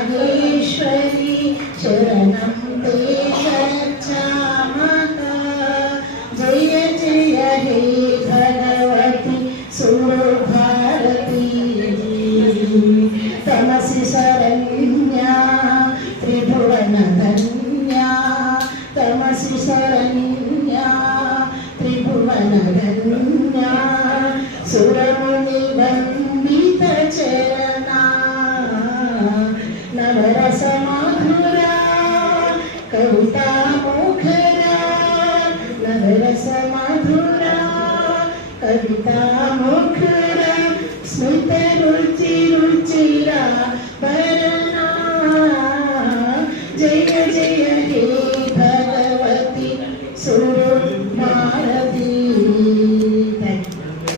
जयवागेश्वरी चरणं ते गच्छामः। जय जय हे भगवती सुरभारती तमसि शरण्या त्रिभुवनधन्या तमसि शरण्या त्रिभुवनधन्या सुरमुनिवन्दित चरणा नवरस मधुरा कविता मुखरा नवरस मधुरा कविता मुखरा स्मित रुचि रुचिरा